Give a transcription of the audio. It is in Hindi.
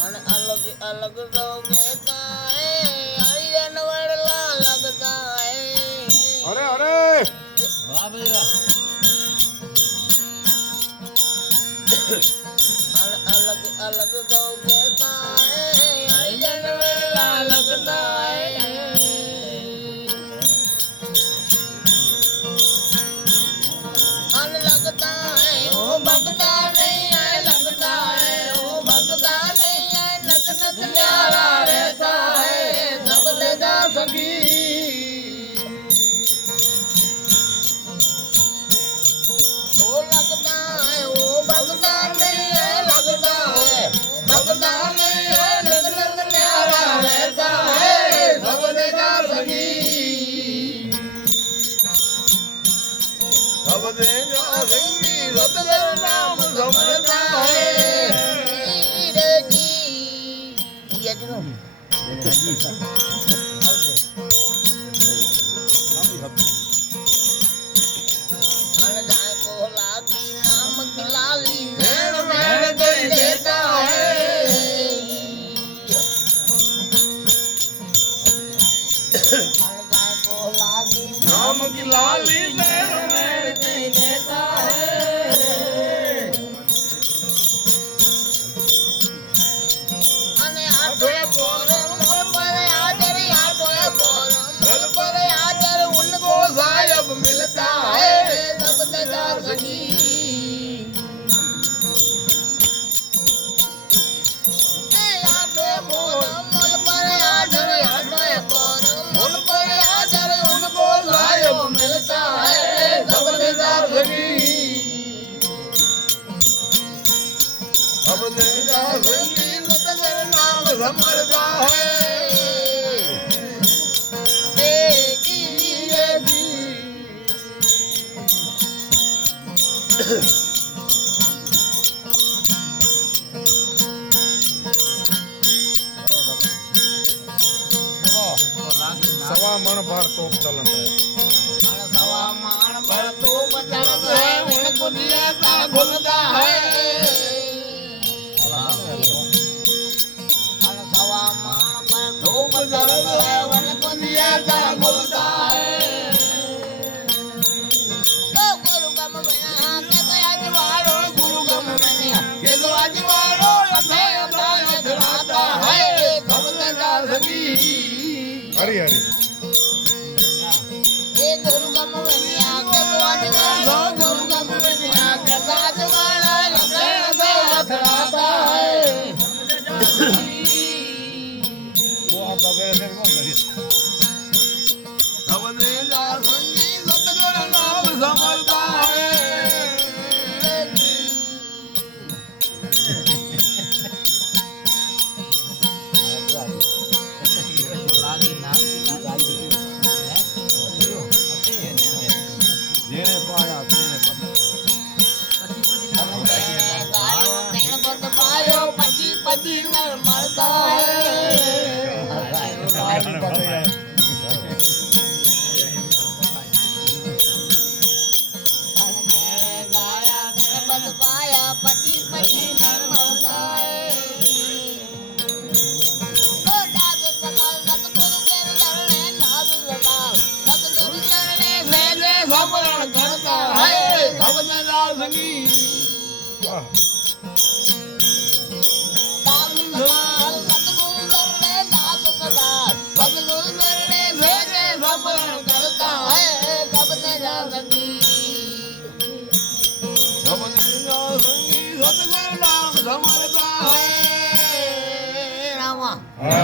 अलग अलग लगता है आर्यन वड़ला लगता है अरे अरे वाह भैया अलग अलग लगता है आर्यन वड़ला लगता है अन लगता है ओ भगता नहीं है लगता है ओ भगता नहीं है नच नच न्यारा रहता है सब ले जा सकी ओ लगता है ओ भगता नहीं है लगता है भगता नहीं है नच नच न्यारा रहता है सब ले जा सकी अब देगा सिंगी सतगुरु नाम समझता है नाम की लाली नैन में देता है अने आठों पोरम मन पर आदर आठों पोरम मन पर आदर उनको साहब मिलता है सब सदा सकी आठों पोरम मन पर आदर आठों पोरम मन पर आदर उनको साहब मिलता है सब सदा सकी अब देगा सिंगी सतगुरु नाम समझता है सवा मन भर तोप चलन है सवा मान पर तो बचत है उनको दिया ता खुलता है सवा मान पर तो बचत है उनको दिया ता खुलता है तो गुरु गम बिना के आज वालो गुरु गम बिना के तो आज वालो अथे अथे चलाता है खबर जा सकी हरी हरी ये गुरु गम बनिया के बाज वाला गुरु गम बनिया के बाज वाला लगे लगे अथराता है वो आप वगैरह से कौन नहीं अब देगा सिंगी सतगुरु नाम समझता है जेने पाया तेने पता पायो पति पति नर मरता है गाया गणपत पाया पति पति नर मरता है तो दास सकाल सतगुरु के चरणे नाद सकाल सतगुरु चरणे भेजे समरण करता है सब सदा सकी दास सकाल सतगुरु चरणे नाद सकाल सतगुरु चरणे भेजे समरण करता है सब सदा सकी अब देगा सिंगी सतगुरु नाम समझता है